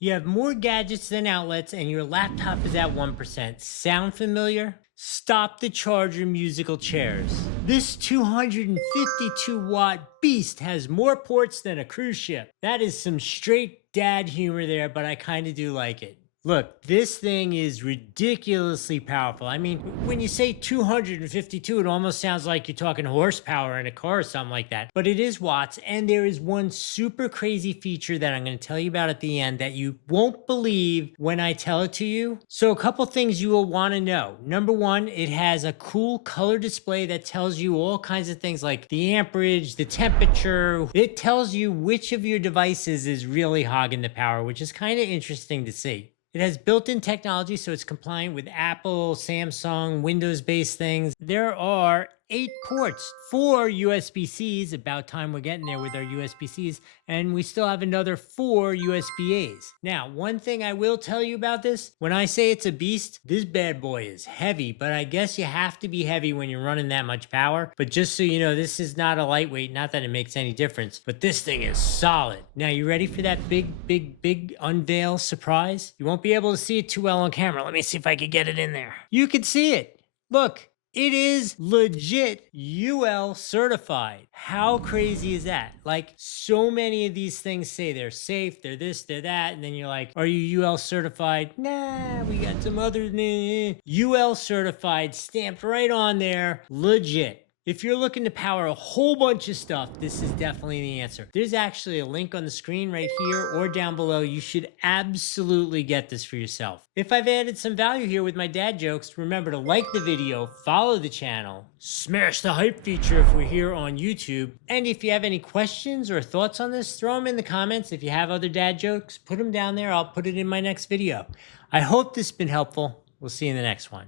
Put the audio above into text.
You have more gadgets than outlets, and your laptop is at 1%. Sound familiar? Stop the charger musical chairs. This 252-watt beast has more ports than a cruise ship. That is some straight dad humor there, but I kind of do like it. Look, this thing is ridiculously powerful. I mean, when you say 252, it almost sounds like you're talking horsepower in a car or something like that. But it is watts, and there is one super crazy feature that I'm going to tell you about at the end that you won't believe when I tell it to you. So a couple things you will want to know. Number one, it has a cool color display that tells you all kinds of things like the amperage, the temperature. It tells you which of your devices is really hogging the power, which is kind of interesting to see. It has built-in technology, so it's compliant with Apple, Samsung, Windows-based things. There are 8 ports, 4 USB-Cs, about time we're getting there with our USB-Cs, and we still have another 4 USB-As. Now, one thing I will tell you about this, when I say it's a beast, this bad boy is heavy, but I guess you have to be heavy when you're running that much power. But just so you know, this is not a lightweight, not that it makes any difference, but this thing is solid. Now, you ready for that big unveil surprise? You won't be able to see it too well on camera. Let me see if I can get it in there. You can see it. Look. It is legit UL certified. How crazy is that? Like, so many of these things say they're safe, they're this, they're that, and then you're like, are you UL certified? Nah, we got some other UL certified, stamped right on there, legit. If you're looking to power a whole bunch of stuff, this is definitely the answer. There's actually a link on the screen right here or down below. You should absolutely get this for yourself. If I've added some value here with my dad jokes, remember to like the video, follow the channel, smash the hype feature if we're here on YouTube. And if you have any questions or thoughts on this, throw them in the comments. If you have other dad jokes, put them down there. I'll put it in my next video. I hope this has been helpful. We'll see you in the next one.